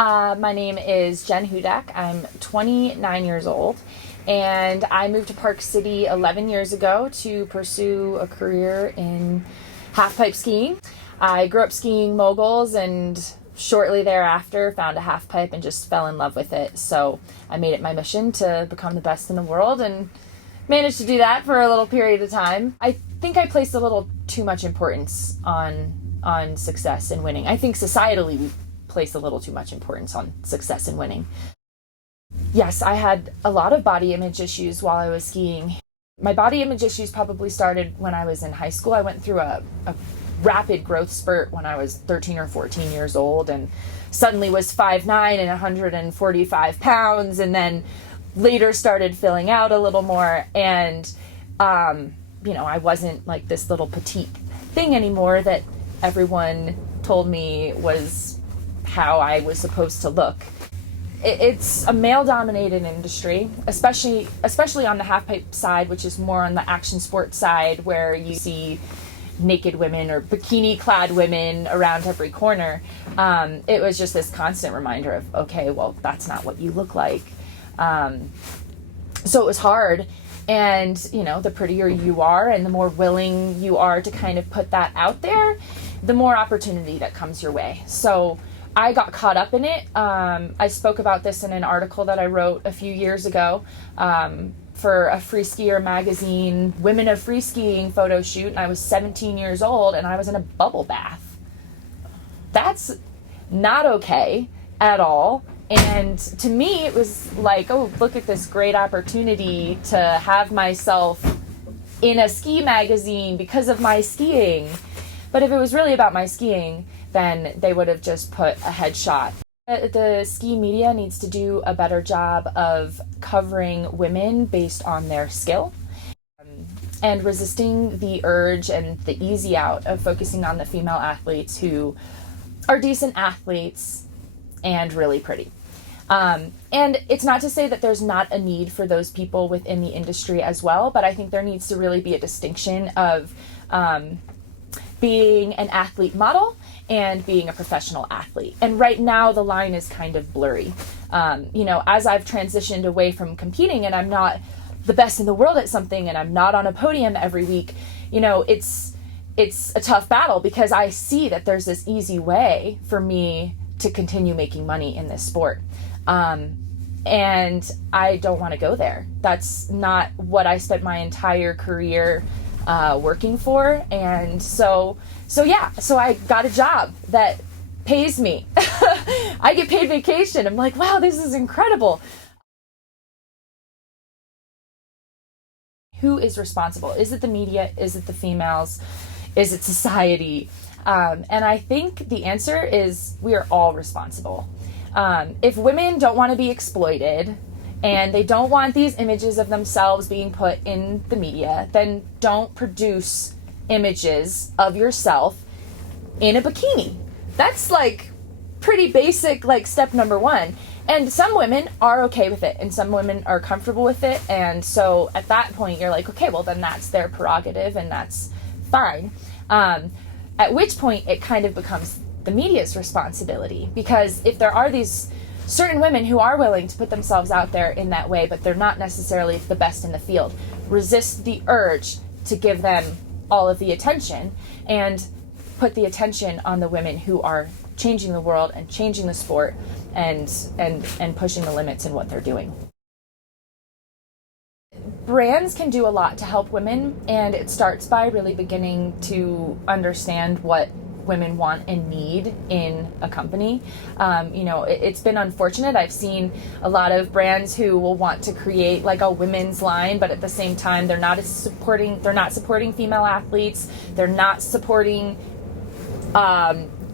My name is Jen Hudak. I'm 29 years old, and I moved to Park City 11 years ago to pursue a career in half-pipe skiing. I grew up skiing moguls and shortly thereafter found a half-pipe and just fell in love with it. So I made it my mission to become the best in the world and managed to do that for a little period of time. I think I placed a little too much importance on success and winning. I think societally we place a little too much importance on success and winning. Yes, I had a lot of body image issues while I was skiing. My body image issues probably started when I was in high school. I went through a rapid growth spurt when I was 13 or 14 years old and suddenly was 5'9" and 145 pounds, and then later started filling out a little more, and I wasn't like this little petite thing anymore that everyone told me was how I was supposed to look. It's a male-dominated industry, especially on the half-pipe side, which is more on the action sports side, where you see naked women or bikini-clad women around every corner. It was just this constant reminder of, okay, well, that's not what you look like. So it was hard. And, the prettier you are and the more willing you are to kind of put that out there, the more opportunity that comes your way. So I got caught up in it. I spoke about this in an article that I wrote a few years ago for a Free Skier magazine, Women of Free Skiing photo shoot. And I was 17 years old and I was in a bubble bath. That's not okay at all. And to me, it was like, oh, look at this great opportunity to have myself in a ski magazine because of my skiing. But if it was really about my skiing, then they would have just put a headshot. The ski media needs to do a better job of covering women based on their skill and resisting the urge and the easy out of focusing on the female athletes who are decent athletes and really pretty. And it's not to say that there's not a need for those people within the industry as well, but I think there needs to really be a distinction of being an athlete model and being a professional athlete. And right now the line is kind of blurry. As I've transitioned away from competing and I'm not the best in the world at something and I'm not on a podium every week, it's a tough battle because I see that there's this easy way for me to continue making money in this sport. And I don't want to go there. That's not what I spent my entire career working for. And so I got a job that pays me. I get paid vacation. I'm like, wow, this is incredible. Who is responsible? Is it the media? Is it the females? Is it society? And I think the answer is we are all responsible. If women don't want to be exploited and they don't want these images of themselves being put in the media, then don't produce images of yourself in a bikini. That's like pretty basic, like step number one. And some women are okay with it and some women are comfortable with it. And so at that point you're like, okay, well then that's their prerogative and that's fine. At which point it kind of becomes the media's responsibility, because if there are these certain women who are willing to put themselves out there in that way, but they're not necessarily the best in the field, resist the urge to give them all of the attention and put the attention on the women who are changing the world and changing the sport and pushing the limits in what they're doing. Brands can do a lot to help women, and it starts by really beginning to understand what women want and need in a company. It's been unfortunate. I've seen a lot of brands who will want to create like a women's line, but at the same time they're not supporting female athletes. They're not supporting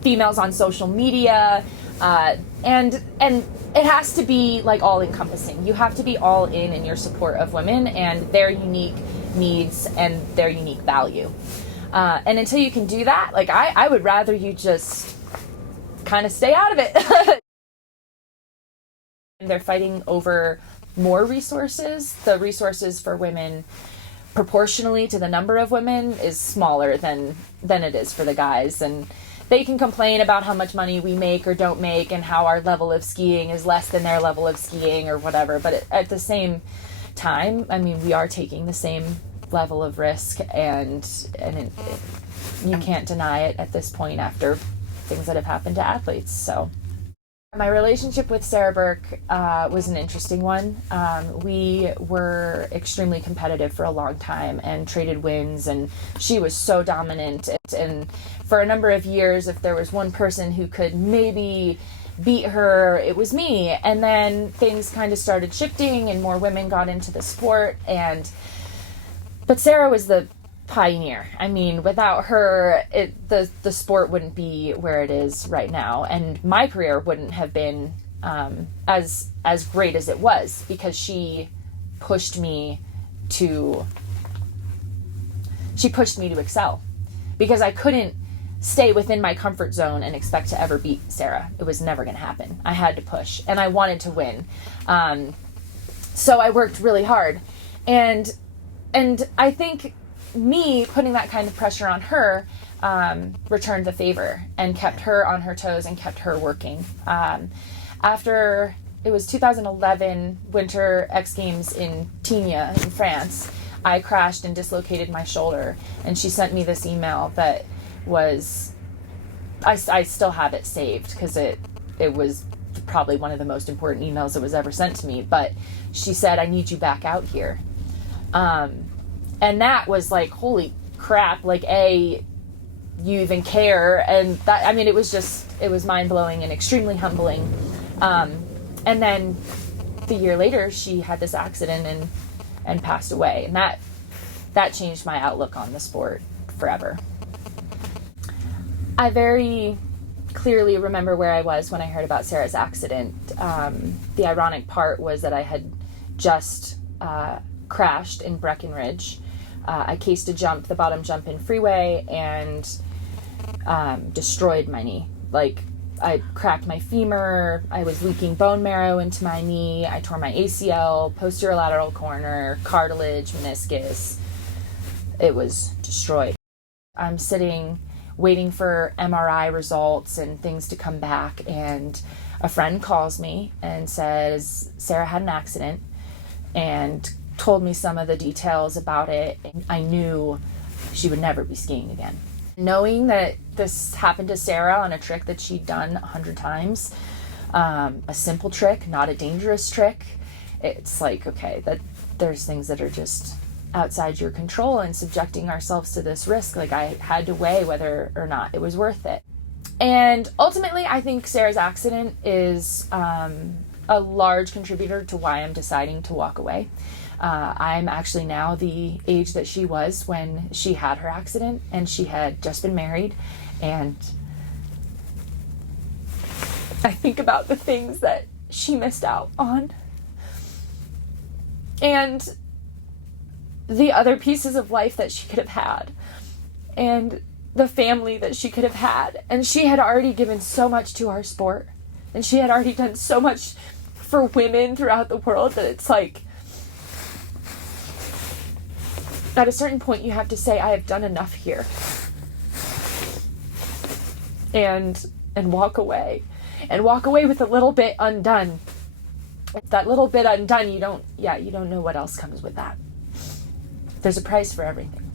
females on social media. And it has to be like all encompassing. You have to be all in your support of women and their unique needs and their unique value. And until you can do that, like I would rather you just kind of stay out of it. They're fighting over more resources. The resources for women proportionally to the number of women is smaller than it is for the guys. And they can complain about how much money we make or don't make and how our level of skiing is less than their level of skiing or whatever. But at the same time, I mean, we are taking the same level of risk, and you can't deny it at this point after things that have happened to athletes. So my relationship with Sarah Burke was an interesting one. We were extremely competitive for a long time and traded wins, and she was so dominant. And for a number of years, if there was one person who could maybe beat her, it was me. And then things kind of started shifting and more women got into the sport. But Sarah was the pioneer. I mean, without her, the sport wouldn't be where it is right now, and my career wouldn't have been as great as it was, because she pushed me to excel, because I couldn't stay within my comfort zone and expect to ever beat Sarah. It was never going to happen. I had to push, and I wanted to win. So I worked really hard, and I think me putting that kind of pressure on her returned the favor and kept her on her toes and kept her working. After it was 2011 Winter X Games in Tignes in France, I crashed and dislocated my shoulder, and she sent me this email that was, I still have it saved because it was probably one of the most important emails that was ever sent to me. But she said, "I need you back out here." And that was like, holy crap, like, you even care. And that, I mean, it was mind-blowing and extremely humbling. And then the year later, she had this accident and passed away. And that changed my outlook on the sport forever. I very clearly remember where I was when I heard about Sarah's accident. The ironic part was that I had just crashed in Breckenridge. I cased a jump, the bottom jump in freeway, and destroyed my knee. Like, I cracked my femur, I was leaking bone marrow into my knee, I tore my ACL, posterior lateral corner, cartilage, meniscus. It was destroyed. I'm sitting waiting for MRI results and things to come back, and a friend calls me and says Sarah had an accident, and told me some of the details about it. And I knew she would never be skiing again. Knowing that this happened to Sarah on a trick that she'd done 100 times, a simple trick, not a dangerous trick, it's like, okay, that there's things that are just outside your control, and subjecting ourselves to this risk, like, I had to weigh whether or not it was worth it. And ultimately, I think Sarah's accident is a large contributor to why I'm deciding to walk away. I'm actually now the age that she was when she had her accident, and she had just been married, and I think about the things that she missed out on and the other pieces of life that she could have had and the family that she could have had. And she had already given so much to our sport, and she had already done so much for women throughout the world, that it's like, at a certain point, you have to say, I have done enough here, and walk away, with a little bit undone. If that little bit undone, you don't know what else comes with that. There's a price for everything.